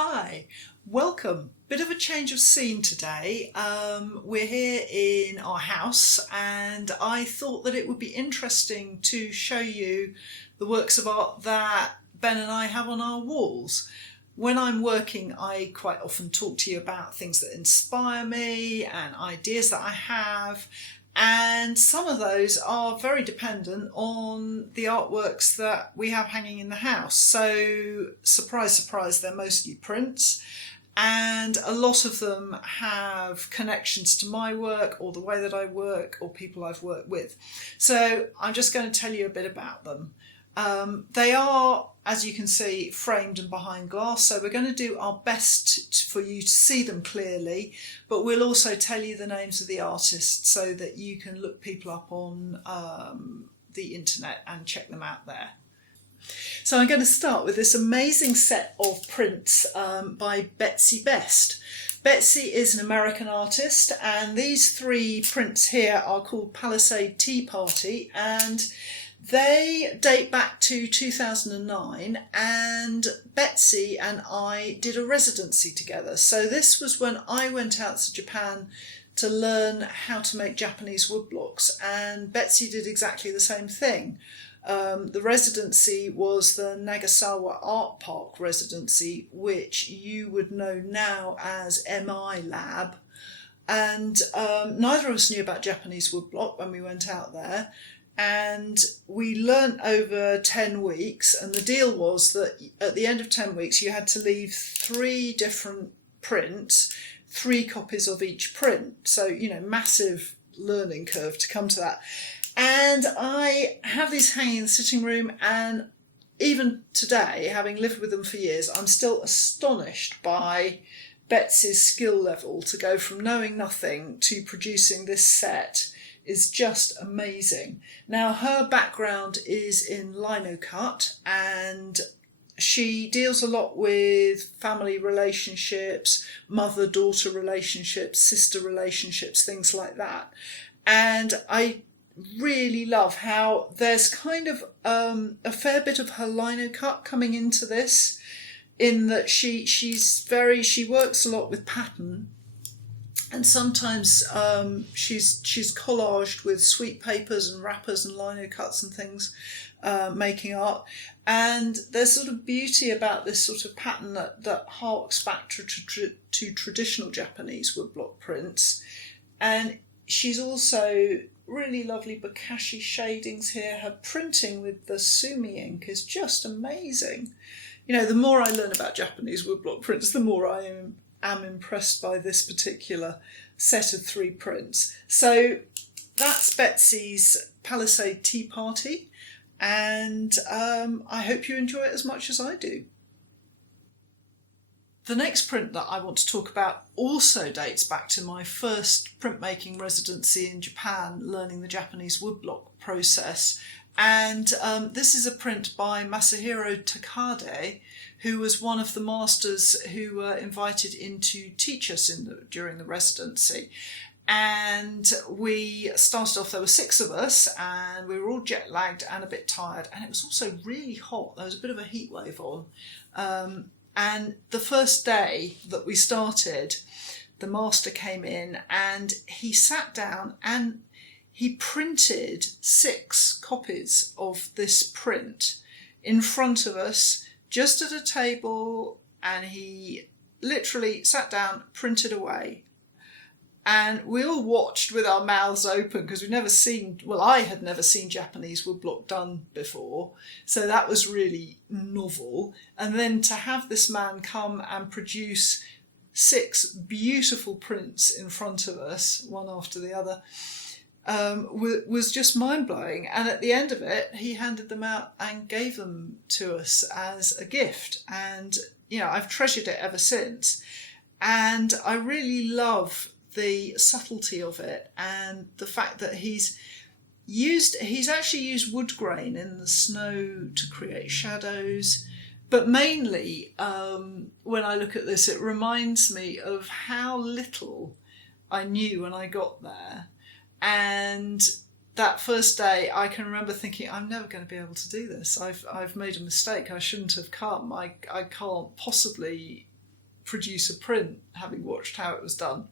Hi, welcome. Bit of a change of scene today. We're here in our house and I thought that it would be interesting to show you the works of art that Ben and I have on our walls. When I'm working, I quite often talk to you about things that inspire me and ideas that I have. And some of those are very dependent on the artworks that we have hanging in the house. So, surprise, surprise, they're mostly prints. And a lot of them have connections to my work or the way that I work or people I've worked with. So I'm just going to tell you a bit about them. They are, as you can see, framed and behind glass, so we're going to do our best for you to see them clearly, but we'll also tell you the names of the artists so that you can look people up on the internet and check them out there. So I'm going to start with this amazing set of prints by Betsy Best. Betsy is an American artist, and these three prints here are called Palisade Tea Party, and they date back to 2009, and Betsy and I did a residency together. So this was when I went out to Japan to learn how to make Japanese woodblocks, and Betsy did exactly the same thing. The residency was the Nagasawa Art Park residency, which you would know now as MI Lab. And neither of us knew about Japanese woodblock when we went out there. And we learnt over 10 weeks, and the deal was that at the end of 10 weeks you had to leave 3 different prints, 3 copies of each print. So, massive learning curve to come to that. And I have these hanging in the sitting room, and even today, having lived with them for years, I'm still astonished by Betsy's skill level to go from knowing nothing to producing this set is just amazing. Now, her background is in lino cut, and she deals a lot with family relationships, mother-daughter relationships, sister relationships, things like that. And I really love how there's kind of a fair bit of her lino cut coming into this, in that she works a lot with pattern. And sometimes she's collaged with sweet papers and wrappers and lino cuts and things, making art. And there's sort of beauty about this sort of pattern that harks back to traditional Japanese woodblock prints. And she's also really lovely bokashi shadings here. Her printing with the sumi ink is just amazing. The more I learn about Japanese woodblock prints, the more I am impressed by this particular set of 3 prints. So that's Betsy's Palisade Tea Party, and I hope you enjoy it as much as I do. The next print that I want to talk about also dates back to my first printmaking residency in Japan, learning the Japanese woodblock process. And this is a print by Masahiro Takade, who was one of the masters who were invited in to teach us during the residency. And we started off, there were 6 of us, and we were all jet lagged and a bit tired. And it was also really hot. There was a bit of a heat wave on. And the first day that we started, the master came in and he sat down and he printed 6 copies of this print in front of us, just at a table, and he literally sat down, printed away. And we all watched with our mouths open because I had never seen Japanese woodblock done before. So that was really novel. And then to have this man come and produce 6 beautiful prints in front of us, one after the other, was just mind-blowing. And at the end of it, he handed them out and gave them to us as a gift. And, I've treasured it ever since. And I really love the subtlety of it, and the fact that he's actually used wood grain in the snow to create shadows. But mainly, when I look at this, it reminds me of how little I knew when I got there. And that first day, I can remember thinking, I'm never going to be able to do this. I've made a mistake. I shouldn't have come. I can't possibly produce a print, having watched how it was done.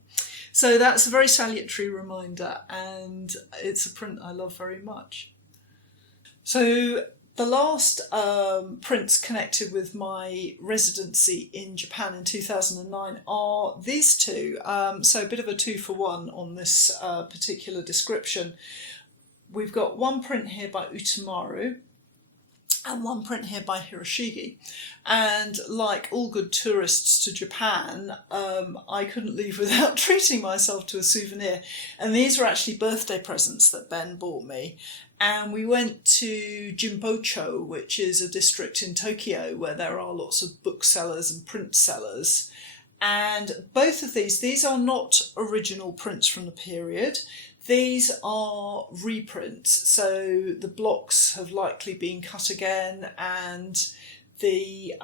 So that's a very salutary reminder, and it's a print I love very much. So the last prints connected with my residency in Japan in 2009 are these two. So a bit of a 2-for-1 on this particular description. We've got one print here by Utamaro and one print here by Hiroshige. And like all good tourists to Japan, I couldn't leave without treating myself to a souvenir. And these were actually birthday presents that Ben bought me. And we went to Jimbocho, which is a district in Tokyo where there are lots of booksellers and print sellers. And both of these are not original prints from the period. These are reprints, so the blocks have likely been cut again, and the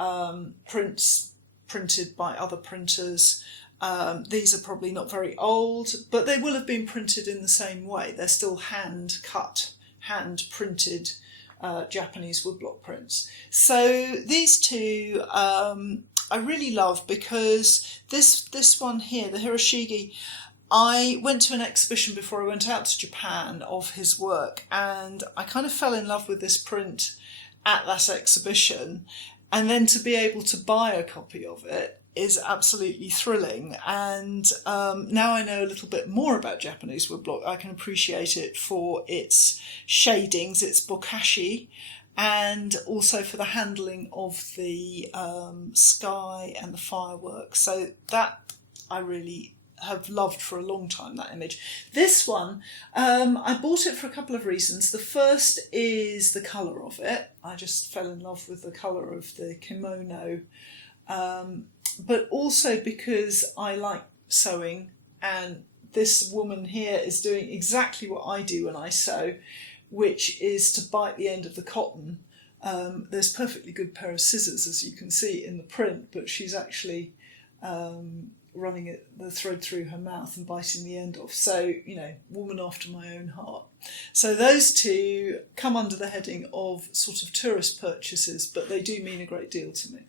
prints printed by other printers. These are probably not very old, but they will have been printed in the same way. They're still hand-cut, hand-printed Japanese woodblock prints. So these two I really love, because this one here, the Hiroshige, I went to an exhibition before I went out to Japan of his work, and I kind of fell in love with this print at that exhibition, and then to be able to buy a copy of it is absolutely thrilling. And now I know a little bit more about Japanese woodblock, I can appreciate it for its shadings, its bokashi, and also for the handling of the sky and the fireworks. So that I really have loved for a long time, that image. This one, I bought it for a couple of reasons. The first is the colour of it. I just fell in love with the colour of the kimono, but also because I like sewing, and this woman here is doing exactly what I do when I sew, which is to bite the end of the cotton. There's a perfectly good pair of scissors, as you can see in the print, but she's actually running the thread through her mouth and biting the end off. So, you know, woman after my own heart. So those two come under the heading of sort of tourist purchases, but they do mean a great deal to me.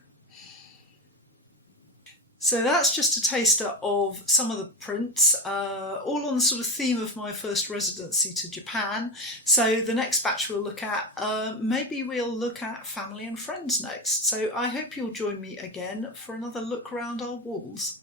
So that's just a taster of some of the prints, all on the sort of theme of my first residency to Japan. So the next batch we'll look at, maybe we'll look at family and friends next. So I hope you'll join me again for another look around our walls.